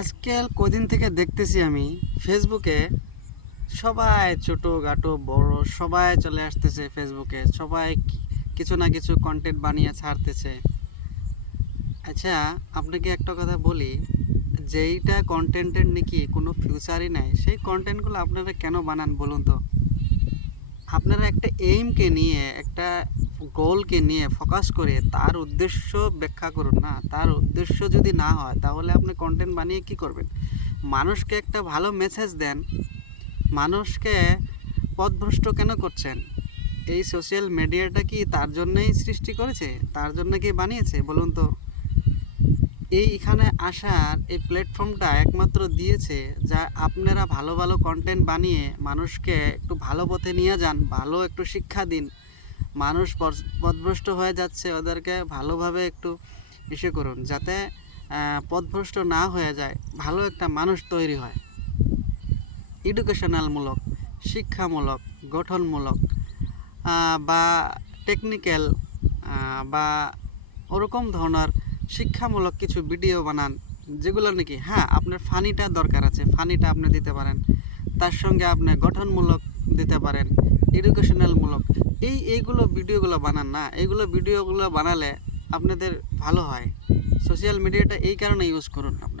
আজকাল কদিন থেকে দেখতেছি আমি ফেসবুকে সবাই ছোটোখাটো বড় সবাই চলে আসতেছে ফেসবুকে, সবাই কিছু না কিছু কন্টেন্ট বানিয়ে ছাড়তেছে। আচ্ছা, আপনাকে একটা কথা বলি, যেইটা কন্টেন্টের নাকি কোনো ফিউচারই নাই সেই কন্টেন্টগুলো আপনারা কেন বানান বলুন তো? আপনারা একটা এইমকে নিয়ে, একটা গোলকে নিয়ে ফোকাস করে তার উদ্দেশ্য ব্যাখ্যা করুন না। তার উদ্দেশ্য যদি না হয় তাহলে আপনি কন্টেন্ট বানিয়ে কি করবেন? মানুষকে একটা ভালো মেসেজ দেন। মানুষকে পথভ্রষ্ট কেন করছেন? এই সোশ্যাল মিডিয়াটা কি তার জন্যই সৃষ্টি করেছে? তার জন্য কি বানিয়েছে বলুন তো? এইখানে আসার এই প্ল্যাটফর্মটা একমাত্র দিয়েছে যা আপনারা ভালো ভালো কন্টেন্ট বানিয়ে মানুষকে একটু ভালো পথে নিয়ে যান, ভালো একটু শিক্ষা দিন। মানুষ পথভ্রষ্ট হয়ে যাচ্ছে, ওদেরকে ভালোভাবে একটু করুন যাতে পথভ্রষ্ট না হয়ে যায়, ভালো একটা মানুষ তৈরি হয়। এডুকেশনালমূলক, শিক্ষামূলক, গঠনমূলক বা টেকনিক্যাল বা ওরকম ধরনের শিক্ষামূলক কিছু ভিডিও বানান, যেগুলো নাকি হ্যাঁ আপনার ফানিটা দরকার আছে, ফানিটা আপনি দিতে পারেন, তার সঙ্গে আপনি গঠনমূলক দিতে পারেন, এডুকেশনালমূলক। এইগুলো ভিডিওগুলো বানান না, এইগুলো ভিডিওগুলো বানালে আপনাদের ভালো হয়। সোশ্যাল মিডিয়াটা এই কারণে ইউজ করুন আপনি।